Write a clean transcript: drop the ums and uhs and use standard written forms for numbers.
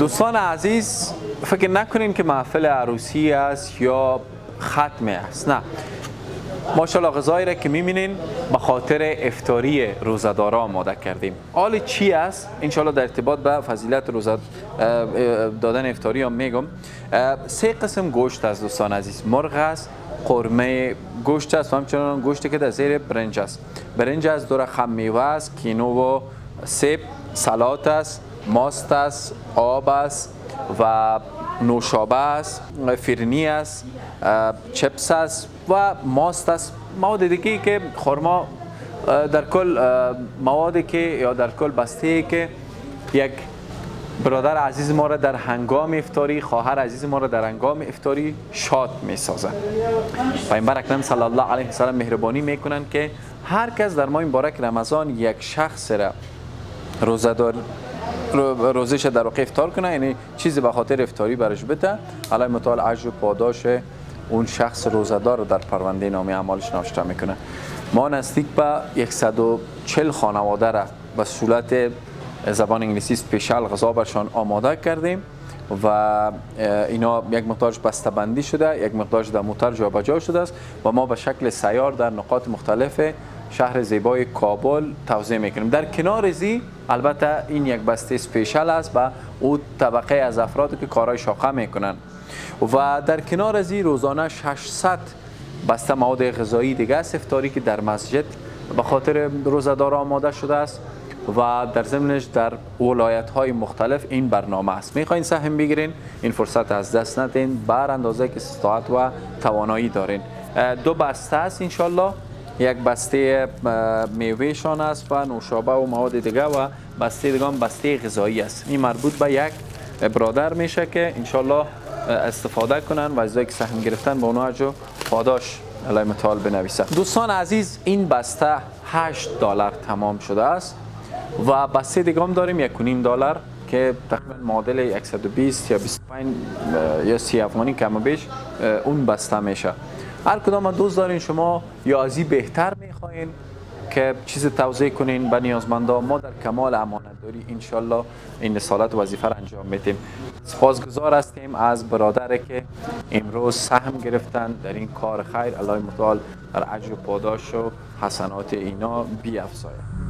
دوستان عزیز، فکر نکنین که محفل عروسی است یا ختمه است. نه، ماشاءالله غذایی را که میبینین به خاطر افطاری روزدارا آماده کردیم. حال چی است؟ انشالله در ارتباط به فضیلت روزه دادن افطاری هم میگم. 3 قسم گوشت است دوستان عزیز. مرغ است، قرمه گوشت است و همچنان گوشتی که در زیر برنج است. برنج است، دور خم میوه است، کینو و سیب، سالاد است، ماست است، آب است و نوشابه است، فرنی است، چپس است و ماست است. مواد دیگه که خرما، در کل موادی که یا در کل بسته که یک برادر عزیز ما را در هنگام افطاری، خواهر عزیز ما را در هنگام افطاری شاد می سازند. پیامبر اکرم صلی الله علیه و سلم مهربانی میکنند که هر کس در ماه مبارک رمضان یک شخص را روزش در واقع افطار کنه، یعنی چیزی به خاطر افطاری برش بده، الله متعال اجر و پاداش اون شخص روزدار رو در پرونده نامه اعمالش نوشته میکنه. ما نزدیک به 140 خانواده را به صورت زبان انگلیسی اسپیشال غذا برشان آماده کردیم و اینا یک مقدارش بسته‌بندی شده، یک مقدارش در موتر جابجا شده است و ما به شکل سیار در نقاط مختلف شهر زیبای کابل توزیع میکنیم. در کنار زی البته این یک بسته اسپیشال است و او طبقه از افرادی که کارهای شاقه میکنن و در کنار از این روزانه 600 بسته مواد غذایی دیگه است افطاری که در مسجد به خاطر روزدار آماده شده است و در ضمنش در ولایت‌های مختلف این برنامه است. میخواین سهم بگیرین، این فرصت از دست ندین، بر اندازه که استطاعت و توانایی دارین. 2 بسته است انشالله، یک بسته میوهشان است و نوشابه و مواد دیگه و بسته دیگه هم بسته غذایی است. این مربوط به یک برادر میشه که انشالله استفاده کنن و از که سهم گرفتن به اونها اجر پاداش الله متعال بنویسه. دوستان عزیز، این بسته $8 تمام شده است و بسته دیگه هم داریم $1.5 که تقریبا معادل 120 یا 25 یا 30 افغانی کم و بیش اون بسته میشه. هر کدام دوست دارین شما یا ازی بهتر میخواین که چیز توضیح کنین به نیازمندان، ما در کمال امانتداری انشالله این رسالت وظیفه را انجام میدیم. سپاسگزار هستیم از برادر که امروز سهم گرفتن در این کار خیر. الله متعال در اجر و پاداش و حسنات اینا بیفزاید.